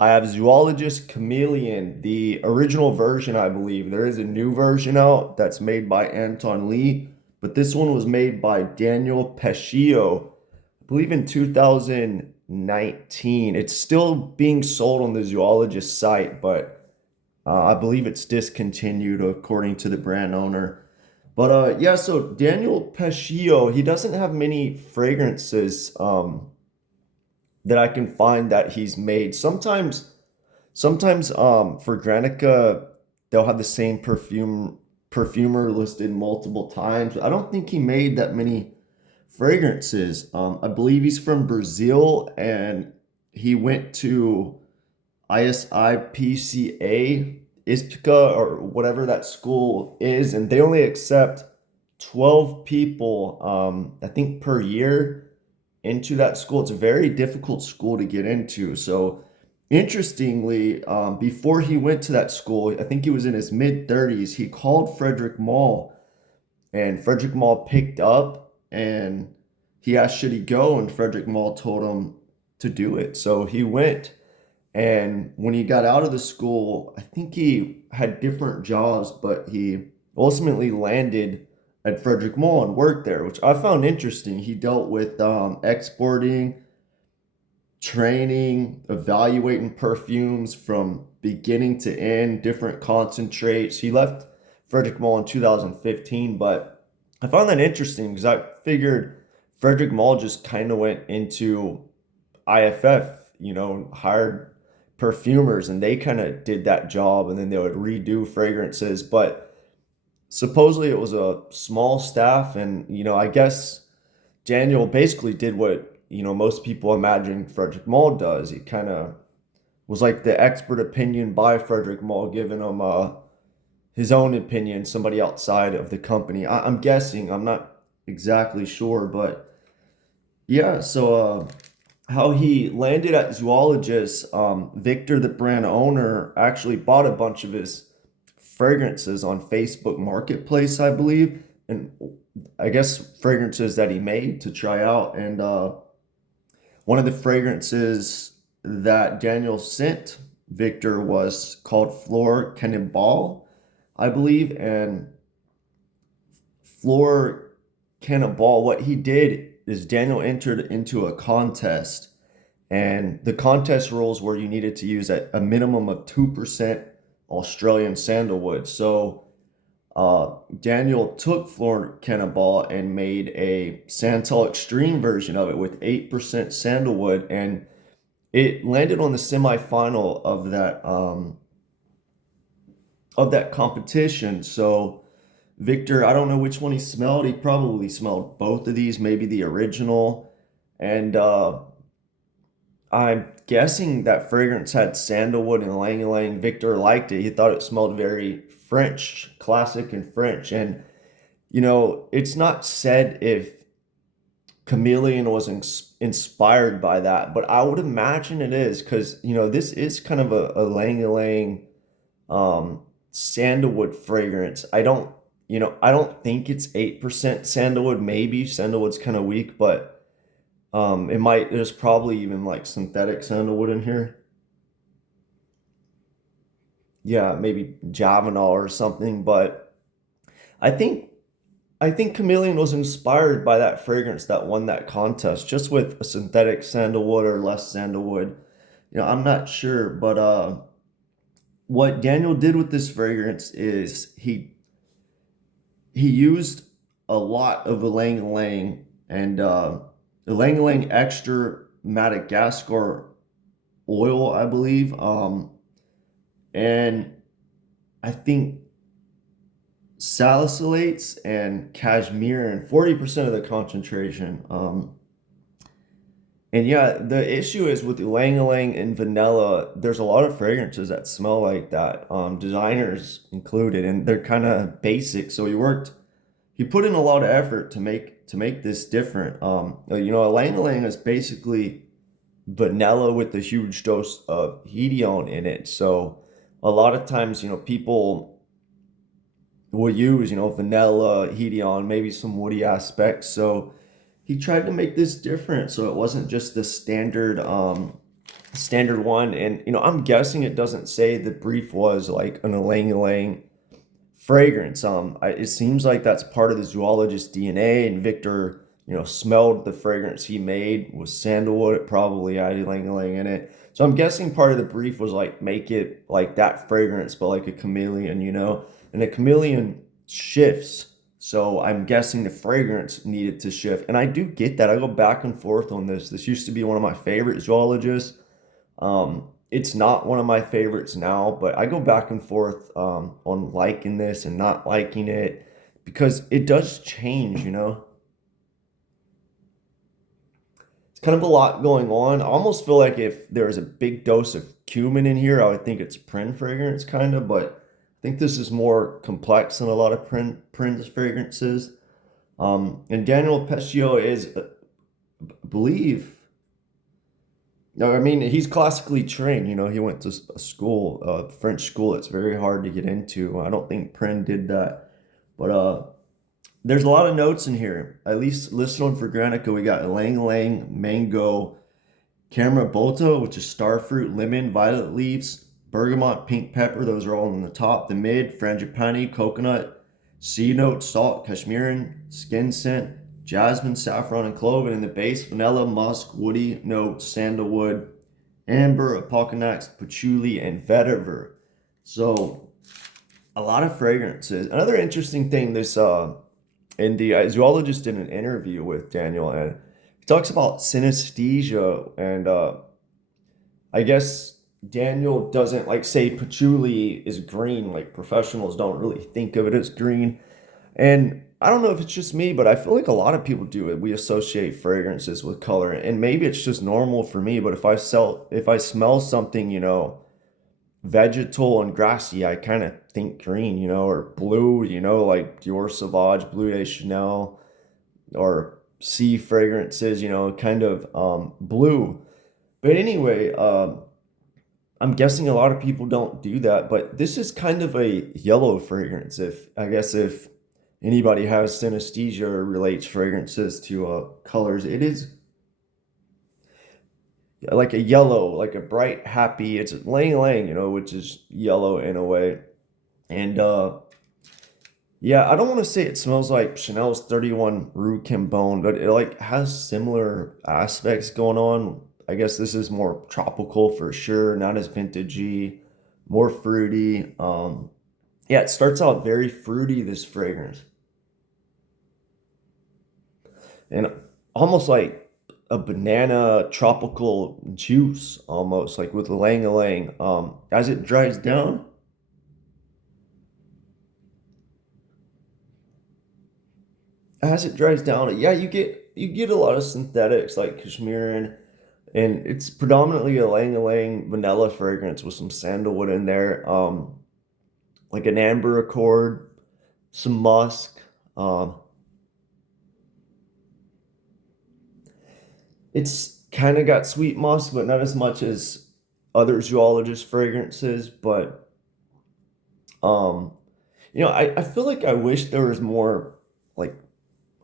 I have Zoologist Chameleon, the original version, I believe. There is a new version out that's made by Anton Lee, but this one was made by Daniel Pescio, I believe in 2019. It's still being sold on the Zoologist site, but I believe it's discontinued according to the brand owner. But yeah, so Daniel Pescio, he doesn't have many fragrances that I can find that he's made. Sometimes for Granica, they'll have the same perfumer listed multiple times. I don't think he made that many fragrances. I believe he's from Brazil and he went to ISIPCA, ISPCA, or whatever that school is, and they only accept 12 people, I think, per year into that school. It's a very difficult school to get into. So, interestingly, before he went to that school, I think he was in his mid 30s, he called Frederick Mall, and Frederick Mall picked up and he asked, should he go? And Frederick Mall told him to do it. So he went. And when he got out of the school, I think he had different jobs, but he ultimately landed at Frederick Mall and worked there, which I found interesting. He dealt with exporting, training, evaluating perfumes from beginning to end, different concentrates. He left Frederick Mall in 2015, but I found that interesting because I figured Frederick Mall just kind of went into IFF, hired perfumers and they kind of did that job and then they would redo fragrances. But supposedly it was a small staff, and I guess Daniel basically did what most people imagine Frederick Malle does. He kind of was like the expert opinion by Frederick Malle, giving him his own opinion, somebody outside of the company. I'm guessing, I'm not exactly sure, but yeah. So how he landed at Zoologist, Victor, the brand owner, actually bought a bunch of his fragrances on Facebook Marketplace, I believe, and I guess fragrances that he made to try out. And one of the fragrances that Daniel sent Victor was called Fleur Cannibal, I believe. And Fleur Cannibal, what he did is Daniel entered into a contest, and the contest rules were you needed to use a minimum of 2% Australian sandalwood. So Daniel took Fleur Cannibal and made a Santal Extreme version of it with 8% sandalwood, and it landed on the semifinal of that competition. So Victor, I don't know which one he smelled. He probably smelled both of these, maybe the original. And I'm guessing that fragrance had sandalwood and ylang ylang. Victor liked it. He thought it smelled very French, classic and French. And, it's not said if Chameleon was inspired by that, but I would imagine it is because, this is kind of a ylang ylang sandalwood fragrance. I don't think it's 8% sandalwood. Maybe sandalwood's kind of weak, but there's probably even like synthetic sandalwood in here. Yeah, maybe Javanol or something, but I think I think Chameleon was inspired by that fragrance that won that contest, just with a synthetic sandalwood or less sandalwood. I'm not sure, but what Daniel did with this fragrance is he used a lot of ylang ylang and ylang ylang extra Madagascar oil, I believe, and I think salicylates and cashmere and 40% of the concentration. And yeah, the issue is with ylang ylang and vanilla, there's a lot of fragrances that smell like that, designers included, and they're kind of basic. So he put in a lot of effort to make this different. Ylang ylang is basically vanilla with a huge dose of hedione in it. So a lot of times, people will use, vanilla, hedione, maybe some woody aspects. So he tried to make this different, so it wasn't just the standard standard one. And, I'm guessing it doesn't say the brief was like an ylang ylang fragrance. It seems like that's part of the zoologist DNA, and Victor, smelled the fragrance he made was sandalwood. It probably had ylang ylang in it. So I'm guessing part of the brief was like make it like that fragrance, but like a chameleon, and a chameleon shifts. So I'm guessing the fragrance needed to shift. And I do get that. I go back and forth on this. This used to be one of my favorite zoologists. It's not one of my favorites now, but I go back and forth on liking this and not liking it because it does change. It's kind of a lot going on. I almost feel like if there was a big dose of cumin in here, I would think it's Prin fragrance, kind of, but I think this is more complex than a lot of Prin's fragrances. And Daniel Pescio is, I believe, no, I mean, he's classically trained. He went to a school, a French school. It's very hard to get into. I don't think Prin did that. But there's a lot of notes in here. At least listed on Fragrantica, we got ylang ylang, mango, carambotta, which is starfruit, lemon, violet leaves, bergamot, pink pepper. Those are all on the top. The mid, frangipani, coconut, sea note, salt, cashmeran, skin scent, jasmine, saffron, and clove. And in the base, vanilla, musk, woody note, sandalwood, amber, apoconax, patchouli, and vetiver. So a lot of fragrances. Another interesting thing, and the zoologist did an interview with Daniel, and he talks about synesthesia, and I guess Daniel doesn't like say patchouli is green. Like professionals don't really think of it as green, and I don't know if it's just me, but I feel like a lot of people do it. We associate fragrances with color, and maybe it's just normal for me. But if I smell something, vegetal and grassy, I kind of think green, or blue, like Dior Sauvage, Bleu de Chanel, or sea fragrances, kind of blue. But anyway, I'm guessing a lot of people don't do that, but this is kind of a yellow fragrance. If anybody has synesthesia or relates fragrances to colors, it is like a yellow, like a bright, happy. It's lang lang, which is yellow in a way. And yeah, I don't want to say it smells like Chanel's 31 Rue Cambon, but it like has similar aspects going on. I guess this is more tropical for sure, not as vintagey, more fruity. Yeah, it starts out very fruity, this fragrance, and almost like a banana tropical juice, almost like with ylang ylang. As it dries down, yeah, you get a lot of synthetics like cashmere, and it's predominantly a ylang ylang vanilla fragrance with some sandalwood in there, like an amber accord, some musk. Um, it's kind of got sweet musk, but not as much as other zoologist fragrances. But um, I feel like I wish there was more like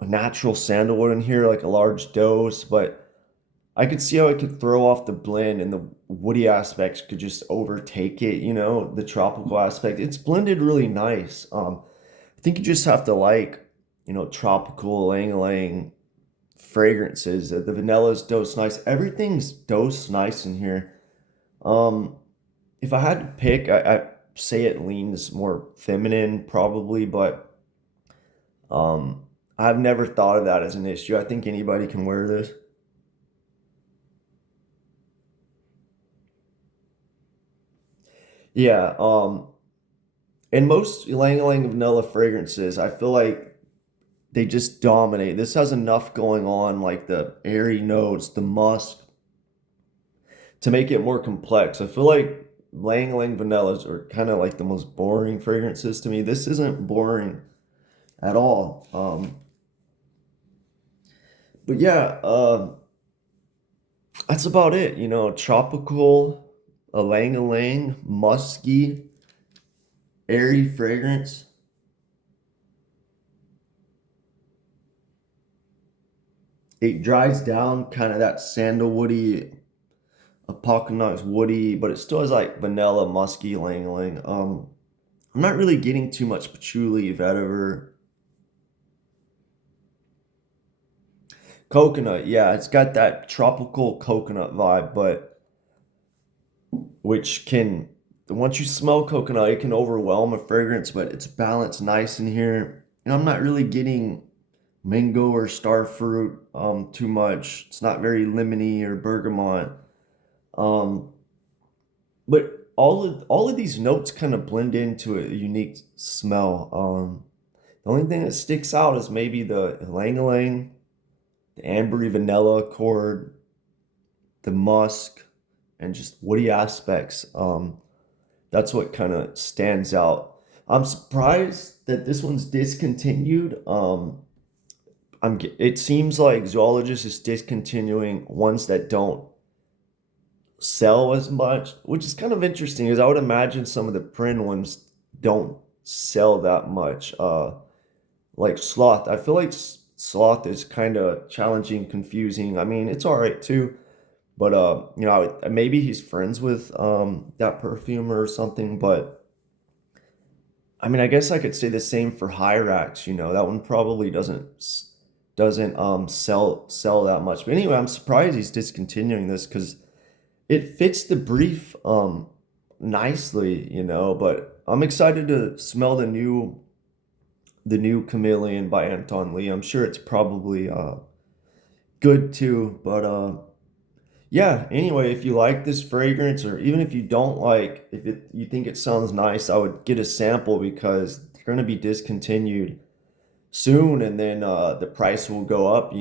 a natural sandalwood in here, like a large dose, but I could see how it could throw off the blend, and the woody aspects could just overtake it, the tropical aspect. It's blended really nice. I think you just have to like, tropical ylang ylang fragrances. The vanilla's dosed nice. Everything's dosed nice in here. Um, if I had to pick, I say it leans more feminine probably, but um, I've never thought of that as an issue. I think anybody can wear this. Yeah, and most ylang ylang vanilla fragrances, I feel like they just dominate. This has enough going on, like the airy notes, the musk, to make it more complex. I feel like Lang Lang vanillas are kind of like the most boring fragrances to me. This isn't boring at all. But yeah, that's about it. Tropical, a lang, musky, airy fragrance. It dries down kind of that sandalwoody, Apocalypse woody, but it still has like vanilla, musky, ylang ylang. I'm not really getting too much patchouli, vetiver, coconut. Yeah, it's got that tropical coconut vibe, but which can once you smell coconut, it can overwhelm a fragrance, but it's balanced nice in here. And I'm not really getting mango or star fruit too much. It's not very lemony or bergamot. Um, but all of these notes kind of blend into a unique smell. The only thing that sticks out is maybe the ylang ylang, the ambery vanilla accord, the musk, and just woody aspects. That's what kind of stands out. I'm surprised that this one's discontinued. It seems like Zoologist is discontinuing ones that don't sell as much, which is kind of interesting because I would imagine some of the print ones don't sell that much. Like sloth, I feel like sloth is kind of challenging, confusing. I mean, it's all right too, but maybe he's friends with that perfumer or something. But I mean, I guess I could say the same for Hyrax. That one probably doesn't sell that much. But anyway, I'm surprised he's discontinuing this because it fits the brief nicely, but I'm excited to smell the new Chameleon by Anton Lee. I'm sure it's probably good too, but yeah, anyway, if you like this fragrance or even if you don't like you think it sounds nice, I would get a sample because they're going to be discontinued soon and then the price will go up.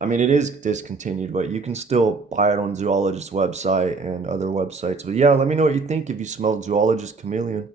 I mean, it is discontinued, but you can still buy it on Zoologist website and other websites. But yeah, let me know what you think if you smelled Zoologist Chameleon.